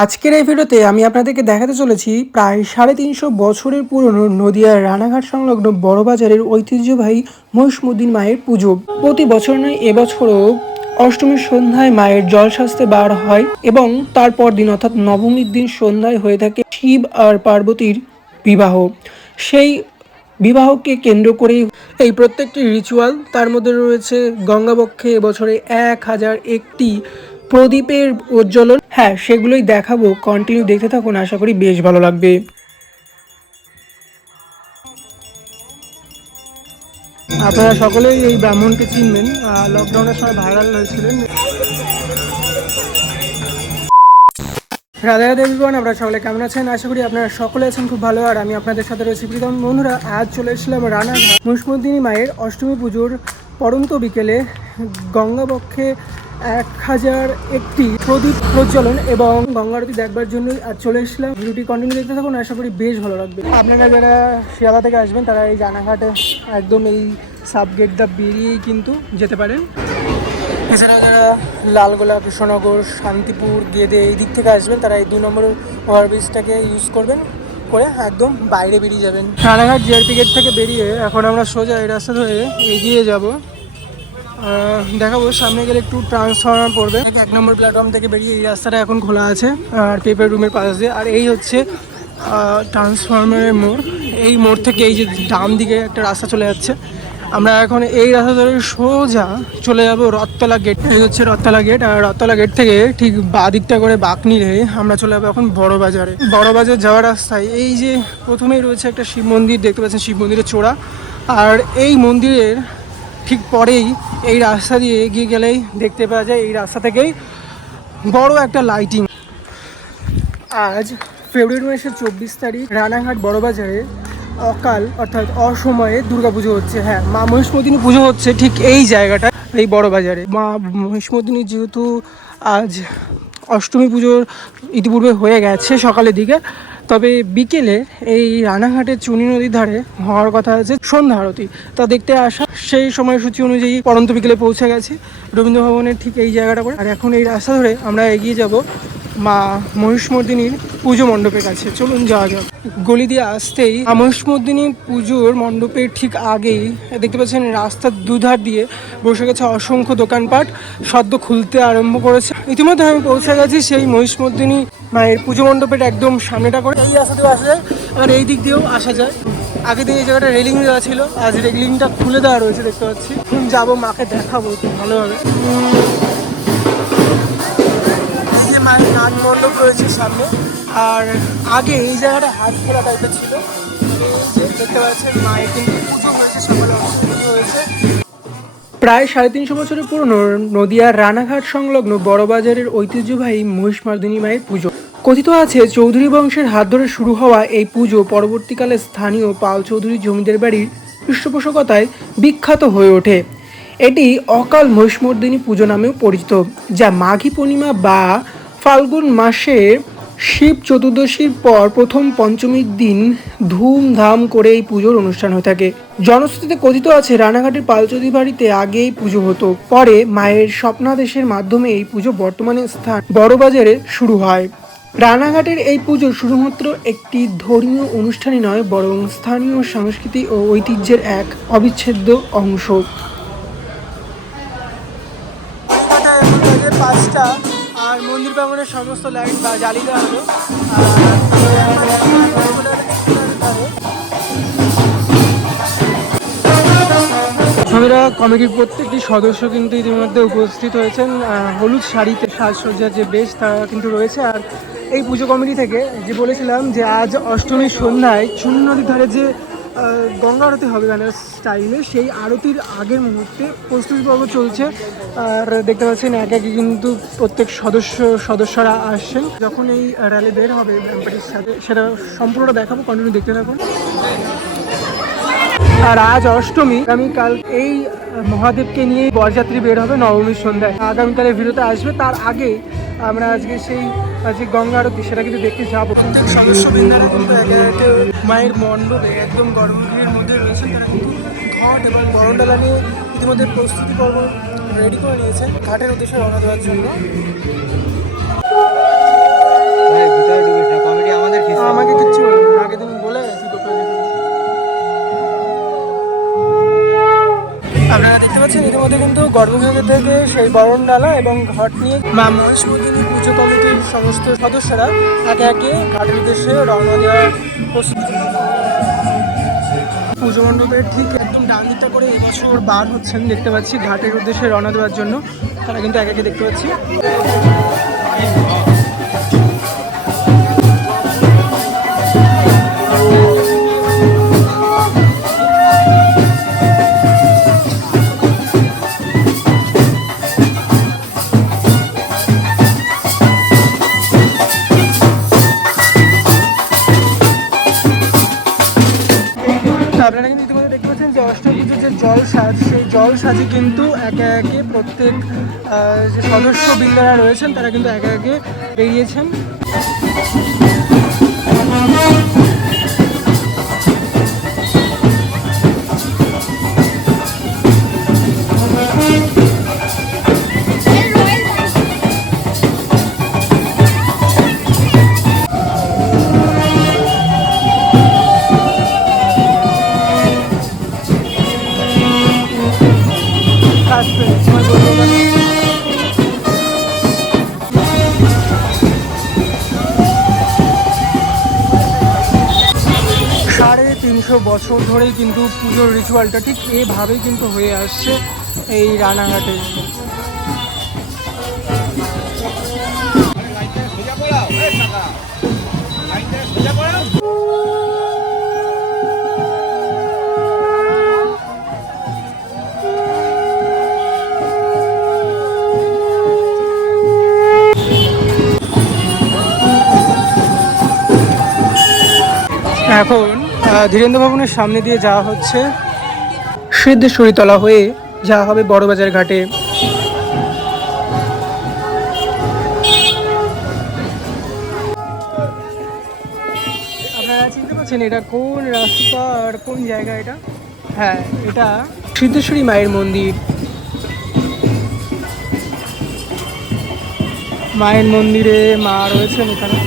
আজকের এই ভিডিওতে আমি আপনাদেরকে দেখাতে চলেছি প্রায় ৩৫০ বছরের পুরনো নদিয়ার রানাঘাট সংলগ্ন বড়বাজারের ঐতিহ্যবাহী মহিষমর্দিনী মায়ের পুজো। প্রতি বছর নয়, এবছরও অষ্টমীর সন্ধ্যায় মায়ের জলশাস্ত্রে বার হয় এবং তারপর দিন অর্থাৎ নবমীর দিন সন্ধ্যায় হয়ে থাকে শিব আর পার্বতীর বিবাহ। সেই বিবাহকে কেন্দ্র করেই এই প্রত্যেকটি রিচুয়াল। তার মধ্যে রয়েছে গঙ্গাবক্ষে এবছরে ১,০০১টি প্রদীপের উজ্জ্বলন। হ্যাঁ, সেগুলোই দেখাবো, কন্টিনিউ দেখতে থাকুন, আশা করি বেশ ভালো লাগবে। আপনারা সকলেই এই ব্রাহ্মণকে চিনবেন, লকডাউনের সময় ভাইরাল হয়েছিলেন। রাধা রাধা এভরিওয়ান, আপনারা সকলে কেমন আছেন? আশা করি আপনারা সকলে আছেন খুব ভালো। আর আমি আপনাদের সাথে রয়েছি প্রীতম। বন্ধুরা, আজ চলে এসেছিলাম রানাঘাট মহিষমর্দিনী মায়ের অষ্টমী পুজোর পরন্ত বিকেলে। গঙ্গাবক্ষে ১,০০১টি প্রদীপ প্রজ্বলন এবং গঙ্গা আরতি দেখবার জন্য আজ চলে এসেছিলাম। ভিডিওটি কন্টিনিউ দেখতে থাকুন, আশা করি বেশ ভালো লাগবে। আপনারা যারা শিয়ালদা থেকে আসবেন তারা এই রানাঘাটে একদম এই সাব গেট দা বেরিয়েই কিন্তু যেতে পারেন। এছাড়া যারা লালগোলা, কৃষ্ণনগর, শান্তিপুর, গেদে এই দিক থেকে আসবেন তারা এই ২ নম্বর ওভারব্রিজটাকে ইউজ করবেন, করে একদম বাইরে বেরিয়ে যাবেন। রানাঘাট জিআরপি গেট থেকে বেরিয়ে এখন আমরা সোজা এই রাস্তা ধরে এগিয়ে যাব। দেখাবো সামনে গেলে একটু ট্রান্সফরমার পড়বে। ১ নম্বর প্ল্যাটফর্ম থেকে বেরিয়ে এই রাস্তাটা এখন খোলা আছে আর পেপার রুমের পাশ দিয়ে। আর এই হচ্ছে ট্রান্সফরমারের মোড়। এই মোড় থেকে এই যে ডান দিকে একটা রাস্তা চলে যাচ্ছে, আমরা এখন এই রাস্তা ধরে সোজা চলে যাব রথতলা গেট। এই হচ্ছে রথতলা গেট। আর রথতলা গেট থেকে ঠিক বাঁ দিকটা করে বাঁক নিলে আমরা চলে যাবো এখন বড়বাজারে। বড়বাজার যাওয়ার রাস্তায় এই যে প্রথমেই রয়েছে একটা শিব মন্দির, দেখতে পাচ্ছেন শিব মন্দিরের চূড়া। আর এই মন্দিরের ঠিক পরেই এই রাস্তা দিয়ে এগিয়ে গেলেই দেখতে পাওয়া যায় এই রাস্তা থেকেই বড় একটা লাইটিং। আজ ফেব্রুয়ারি মাসের ২৪ তারিখ রানাঘাট বড়বাজারে অকাল অর্থাৎ অসময়ে দুর্গাপুজো হচ্ছে। হ্যাঁ, মা মহিষমর্দিনী পুজো হচ্ছে ঠিক এই জায়গাটা, এই বড়বাজারে। মা মহিষমর্দিনী যেহেতু আজ অষ্টমী পুজোর ইতিপূর্বে হয়ে গেছে সকালের দিকে, তবে বিকেলে এই রানাঘাটের চুনি নদীর ধারে হওয়ার কথা আছে সন্ধ্যা আরতি। তা দেখতে আসা, সেই সময়সূচি অনুযায়ী পরন্ত বিকেলে পৌঁছে গেছি রবীন্দ্র ভবনের ঠিক এই জায়গাটা করে। আর এখন এই রাস্তা ধরে আমরা এগিয়ে যাব মা মহিষমর্দিনীর পুজো মণ্ডপের কাছে। চলুন যাওয়া যাক। গলি দিয়ে আসতেই মহিষমর্দিনী পুজোর মণ্ডপের ঠিক আগেই দেখতে পাচ্ছেন রাস্তার দুধার দিয়ে বসে গেছে অসংখ্য দোকানপাট, সদ্য খুলতে আরম্ভ করেছে। ইতিমধ্যে আমি পৌঁছে গেছি সেই মহিষমর্দিনী মায়ের পুজো মণ্ডপের একদম সামনেটা করে। এই রাস্তা দিয়েও আসা যায় আর এই দিক দিয়েও আসা যায়। আগে দিয়ে এই জায়গাটা রেলিং দেওয়া ছিল, আজ রেলিংটা খুলে দেওয়া রয়েছে দেখতে পাচ্ছি। যাবো, মাকে দেখাবো ভালোভাবে। মায়ের নাট মণ্ডপ রয়েছে সামনে, আর আগে এই জায়গাটা হাত খোলা টাইপের ছিল। দেখতে পাচ্ছেন মায়ের কিন্তু পুজো হয়েছে, সকালে অনুষ্ঠিত হয়েছে। প্রায় ৩৫০ বছরের পুরনো নদিয়ার রানাঘাট সংলগ্ন বড়বাজারের ঐতিহ্যবাহী মহিষমর্দিনী মায়ের পুজো। কথিত আছে চৌধুরী বংশের হাত ধরে শুরু হওয়া এই পুজো পরবর্তীকালে স্থানীয় পাল চৌধুরী জমিদার বাড়ির পৃষ্ঠপোষকতায় বিখ্যাত হয়ে ওঠে। এটি অকাল মহিষমর্দিনী পুজো নামেও পরিচিত, যা মাঘী পূর্ণিমা বা ফাল্গুন মাসের শিব চতুর্দশীর পর প্রথম পঞ্চমীর দিন ধুমধাম করে এই পুজোর অনুষ্ঠান হয়ে থাকে। জনশ্রুতিতে কথিত আছে রানাঘাটের পালচৌধুরী বাড়িতে আগে এই পুজো হতো, পরে মায়ের স্বপ্নাদেশের মাধ্যমে এই পুজো বর্তমানে স্থান বড়বাজারে শুরু হয়। রানাঘাটের এই পুজো শুধুমাত্র একটি ধর্মীয় অনুষ্ঠানই নয়, বরং স্থানীয় সংস্কৃতি ও ঐতিহ্যের এক অবিচ্ছেদ্য অংশ। আর মন্দির প্রাঙ্গণের সমস্ত লাইট বা জ্বালিয়ে দেওয়া হলো। আমরা কমিটির প্রত্যেকটি সদস্য কিন্তু ইতিমধ্যে উপস্থিত হয়েছেন। হলুদ শাড়িতে সাজসজ্জার যে বেশ তা কিন্তু রয়েছে। আর এই পুজো কমিটি থেকে যে বলেছিলাম যে আজ অষ্টমীর সন্ধ্যায় চুনি নদীর ধারে যে গঙ্গা আরতি হবে গানের স্টাইলে, সেই আরতির আগের মুহূর্তে প্রস্তুতি পর্ব চলছে। আর দেখতে পাচ্ছেন এক একে কিন্তু প্রত্যেক সদস্যরা আসছেন। যখন এই র্যালি বের হবে ব্যান্ডপার্টির সাথে, সেটা সম্পূর্ণটা দেখাবো, কন্টিনিউ দেখতে থাকুন। আর আজ অষ্টমী, আগামীকাল এই মহাদেবকে নিয়ে বরযাত্রী বের হবে নবমীর সন্ধ্যায়। আগামীকালের ভিডিওতে আসবে, তার আগে আমরা আজকে সেই যে গঙ্গা আরতি সেটা কিন্তু দেখতে যাবো। প্রত্যেক সদস্যবৃন্দরা কিন্তু একে একে মায়ের মণ্ডপে একদম গর্ভগৃহের মধ্যে রয়েছেন। তারা কিন্তু ঘট এবং বরণডালা নিয়ে ইতিমধ্যে প্রস্তুতি পর্ব রেডি করে নিয়েছেন ঘাটের উদ্দেশ্যে রওনা দেওয়ার জন্য। গর্ভগৃহ থেকে সেই বরণডালা এবং ঘট নিয়ে মা মহেশমর্দিনী পুজো কমিটির সমস্ত সদস্যরা একে একে ঘাটের উদ্দেশ্যে রওনা দেওয়ার প্রস্তুতি। পুজো মণ্ডপের ঠিক একদম ডান দিকটা করে এবছর বার হচ্ছেন দেখতে পাচ্ছি ঘাটের উদ্দেশ্যে রওনা দেওয়ার জন্য। তারা কিন্তু একে একে দেখতে পাচ্ছি। আপনারা কিন্তু ইতিমধ্যে দেখতে পাচ্ছেন যে অষ্টমী পুজোর যে জল সাজ, সেই জল সাজে কিন্তু একে একে প্রত্যেক যে সদস্যবৃন্দরা রয়েছেন তারা কিন্তু একে একে বেরিয়েছেন। বছর ধরেই কিন্তু পুজোর রিচুয়ালটা ঠিক এভাবেই কিন্তু হয়ে আসছে এই রানাঘাটে। এখন ধীরেন্দ্র ভবনের সামনে দিয়ে যাওয়া হচ্ছে সিদ্ধেশ্বরীতলা হয়ে যাওয়া হবে বড়বাজার ঘাটে। আপনারা চিনতে পারছেন এটা কোন রাস্তা আর কোন জায়গা? এটা হ্যাঁ, এটা সিদ্ধেশ্বরী মায়ের মন্দির। মায়ের মন্দিরে মা রয়েছেন এখানে।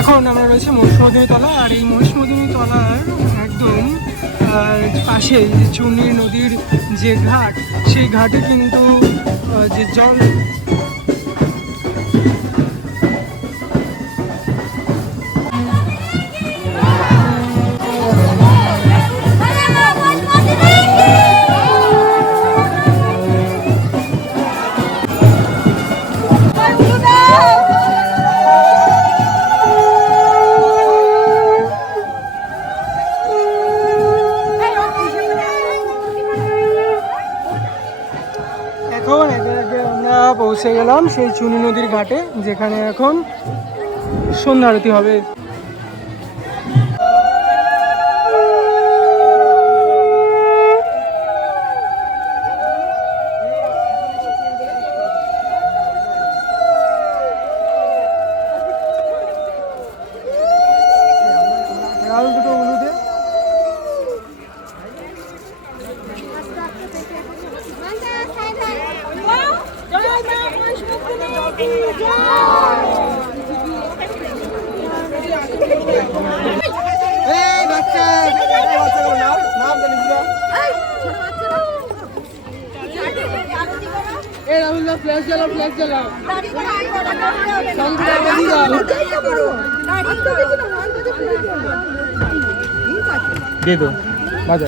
এখন আমরা রয়েছে মহিষমর্দিনী তলা, আর এই মহিষমর্দিনী তলার একদম পাশে চুনির নদীর যে ঘাট, সেই ঘাটে কিন্তু যে জল পৌঁছে গেলাম সেই চুনি নদীর ঘাটে, যেখানে এখন সন্ধ্যা আরতি হবে। फ्लैश जलाओ दे दो बाजा।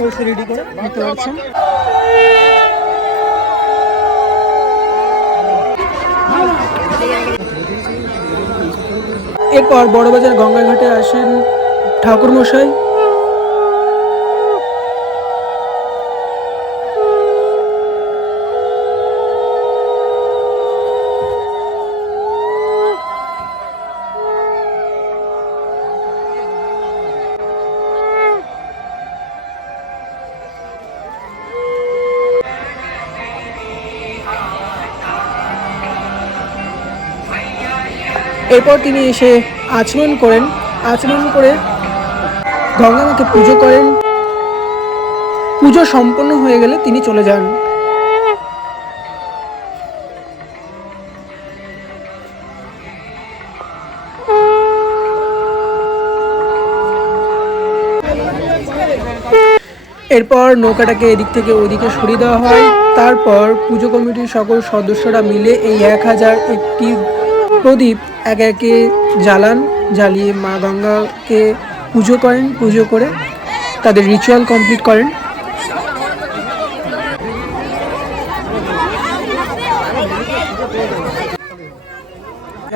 অবশ্যই রেডি করে দেখতে পাচ্ছেন। এরপর বড়বাজার গঙ্গা ঘাটে আসেন ঠাকুরমশাই। এরপর তিনি এসে আচমন করেন, আচমন করে গঙ্গা মাকে পুজো করেন। পুজো সম্পন্ন হয়ে গেলে তিনি চলে যান। এরপর নৌকাটাকে এদিক থেকে ওদিকে সরিয়ে দেওয়া হয়। তারপর পুজো কমিটির সকল সদস্যরা মিলে এই 1001টি প্রদীপ একে একে জ্বালান, জ্বালিয়ে মা গঙ্গাকে পুজো করেন। পুজো করে তাদের রিচুয়াল কমপ্লিট করেন।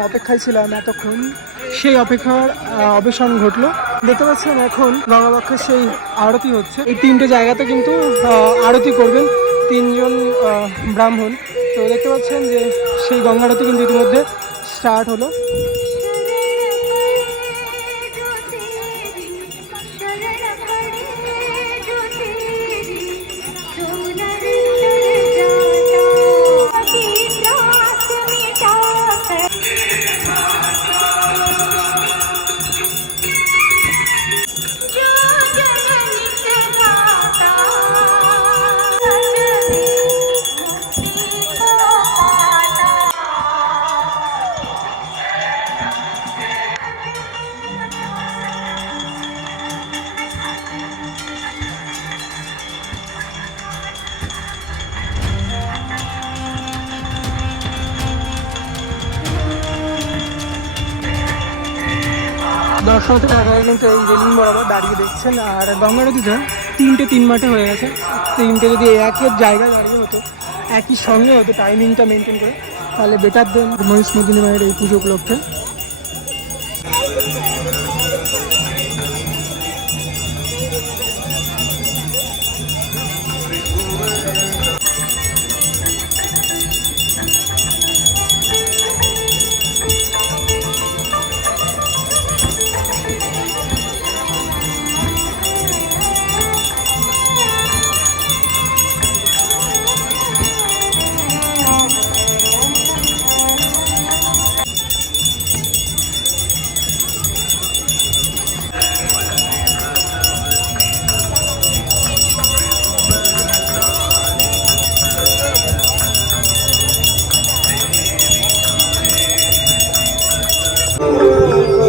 অপেক্ষায় ছিলাম এতক্ষণ, সেই অপেক্ষার অবসান ঘটলো। দেখতে পাচ্ছেন এখন গঙ্গাবক্ষে সেই আরতি হচ্ছে। এই 3টে জায়গাতে কিন্তু আরতি করবেন 3জন ব্রাহ্মণ। তো দেখতে পাচ্ছেন যে সেই গঙ্গা আরতি কিন্তু ইতিমধ্যে স্টার্ট হলো। দর্শনার্থীরা কিন্তু এই রেলিং বরাবর দাঁড়িয়ে দেখছেন। আর গঙ্গা নদীতে 3টে 3 মাঠে হয়ে গেছে। 3টে যদি একই জায়গায় দাঁড়িয়ে হতো, একই সঙ্গে হতো, টাইমিংটা মেনটেন করে, তাহলে বেটার দেন মহিষমর্দিনী মায়ের এই পুজো উপলক্ষে।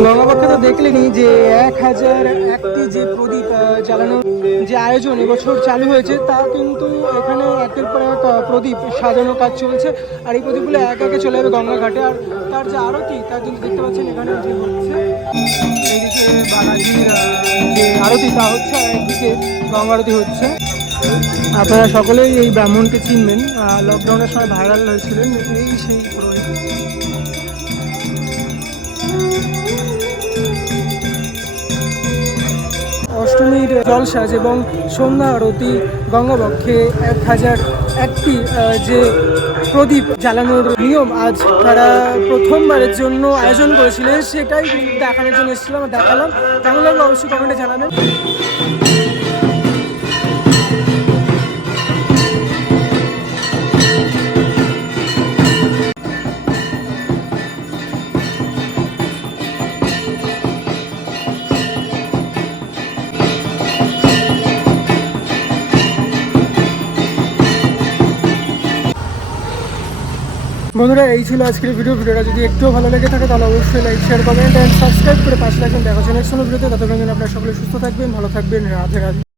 গঙ্গাবক্ষে তো দেখলেনি যে 1001টি যে প্রদীপ জ্বালানোর যে আয়োজন এবছর চালু হয়েছে, তা কিন্তু এখানে একের পর এক প্রদীপ সাজানোর কাজ চলছে। আর এই প্রদীপগুলো একে একে চলে যাবে গঙ্গা ঘাটে। আর তার যে আরতি, তার কিন্তু দেখতে পাচ্ছেন এখানে যে হচ্ছে, এইদিকে বালাজির যে আরতি তা হচ্ছে, আর একদিকে গঙ্গা আরতি হচ্ছে। আপনারা সকলেই এই ব্রাহ্মণকে চিনবেন, লকডাউনের সময় ভাইরাল হয়েছিলেন। এই সেই পুরোহিত। অষ্টমীর জলসাজ এবং সন্ধ্যা আরতি গঙ্গাবক্ষে 1001টি যে প্রদীপ জ্বালানোর নিয়ম আজ তারা প্রথমবারের জন্য আয়োজন করেছিলেন, সেটাই দেখানোর জন্য এসেছিলাম। দেখালাম, কেমন লাগলো অবশ্যই কমেন্টে জানাবেন। বন্ধুরা, এই ছিল আজকের ভিডিওটা যদি একটু ভালো লেগে থাকে তাহলে অবশ্যই like, share, comment and subscribe করে পাশে রাখবেন। দেখা হচ্ছে নেক্সট কোনো ভিডিওতে। ততক্ষণ আপনারা সকলে সুস্থ থাকবেন, ভালো থাকবেন। রাধে রাধে।